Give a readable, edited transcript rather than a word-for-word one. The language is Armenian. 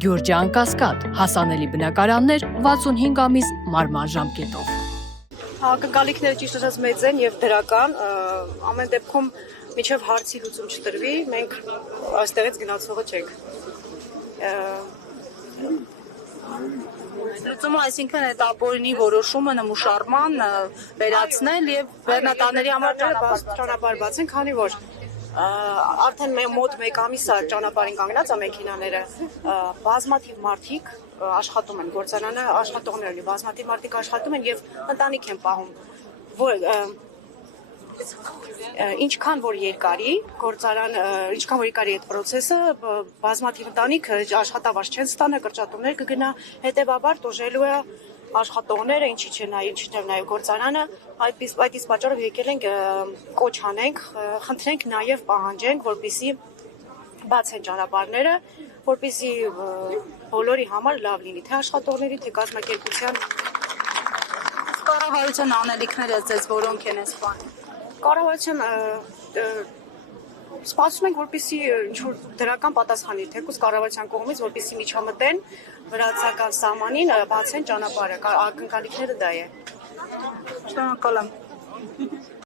Գյուրջան Կասկադ, հասանելի բնակարաններ 65 ամիս մարման ժամկետով։ Ակնկալիքները ճիշտ ասած մեծ են եւ դրական, ամեն դեպքում միջև հարցի լուծում չտրվի, մենք այստեղից գնացողը չենք։ Լուծումը այսինքն այդ ապօրինի որոշումը նմուշարման վերացնել եւ բեռնատարների համար ճանապարհ բացեն, քանի որ արդեն մոտ 1 ամիս է ճանապարհին կանգնած է մեքենաները, բազմաթիվ մարդիկ աշխատում են, գործարանը աշխատողներ ունի, բազմաթիվ մարդիկ աշխատում են եւ ընտանիք են պահում, որ ինչքան որ երկարի այդ process-ը, բազմաթիվ ընտանիք աշխատավարձ չեն ստանա, կրճատումներ կգնա, հետեւաբար տոժելու է աշխատողները, ինչի չէ նաեւ գործարանը, այդպես պատճառով եկել ենք կոչ անենք, խնդրենք նաեւ պահանջենք, որպեսզի բացեն ճանապարհները, որպեսզի բոլորի համար լավ լինի, թե աշխատողների, թե կազմակերպության։ Կառավարության անելիքները ձեզ որոնք են այս բանը։ Կառավարության սպասում ենք, որպեսզի ինչ-որ դրական պատասխան իր թեկուզ կառավարության կողմից, որպեսզի միջամտեն վրացական սահմանին, բացեն ճանապարհը, ակնկալիքները դա է։ Շնորհակալ եմ։